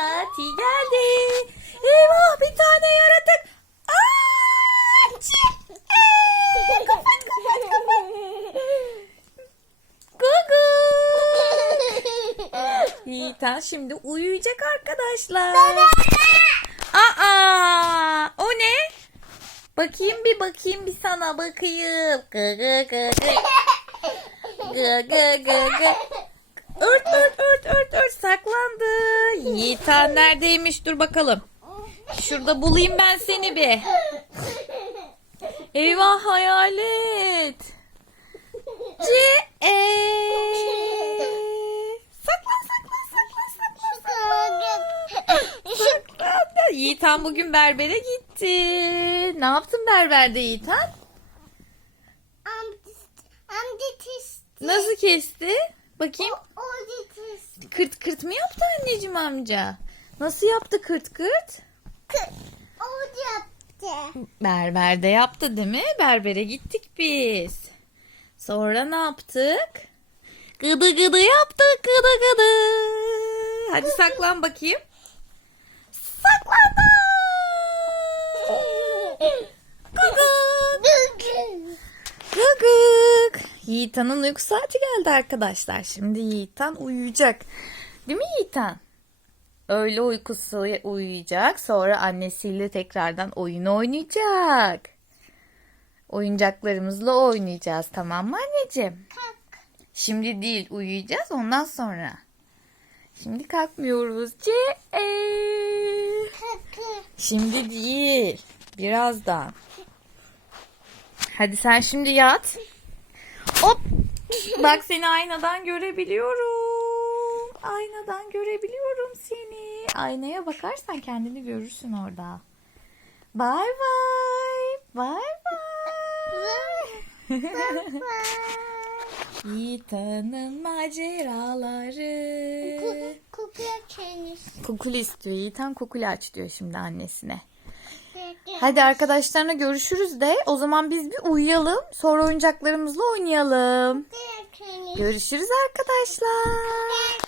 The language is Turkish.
saati geldi. Eyvah bir tane yaratık. Aa, ee, kapat kapat kapat. Gugu. Nita şimdi uyuyacak arkadaşlar. Aa, o ne? Bakayım bir bakayım bir sana bakayım. Gı gı gı gı. Gı gı gı gı. Ört ört ört ört ört saklandı. Yiğitan neredeymiş dur bakalım. Şurada bulayım ben seni bir. Eyvah hayalet. C e Saklan saklan saklan saklan saklan. Yiğitan bugün berbere gitti. Ne yaptın berberde Yiğitan? Nasıl kesti? Bakayım. Kırt kırt mı yaptı anneciğim amca? Nasıl yaptı kırt kırt? Berberde yaptı değil mi? Berbere gittik biz. Sonra ne yaptık? Gıdı gıdı yaptık gıdı gıdı. Hadi saklan bakayım. Saklandı. Yiğitan'ın uyku saati geldi arkadaşlar. Şimdi Yiğitan uyuyacak. Değil mi Yiğitan? Öğle uykusu uyuyacak. Sonra annesiyle tekrardan oyun oynayacak. Oyuncaklarımızla oynayacağız. Tamam mı anneciğim? Şimdi değil uyuyacağız ondan sonra. Şimdi kalkmıyoruz. C e. Şimdi değil. Birazdan. Hadi sen şimdi yat. Hop. Bak seni aynadan görebiliyorum. Aynadan görebiliyorum seni. Aynaya bakarsan kendini görürsün orada. Bay bay. Bay bay. Yiğitan'ın maceraları. Kukul istiyor. Yiğitan kukul aç diyor şimdi annesine. Hadi arkadaşlarına görüşürüz de o zaman biz bir uyuyalım. Sonra oyuncaklarımızla oynayalım. Görüşürüz arkadaşlar.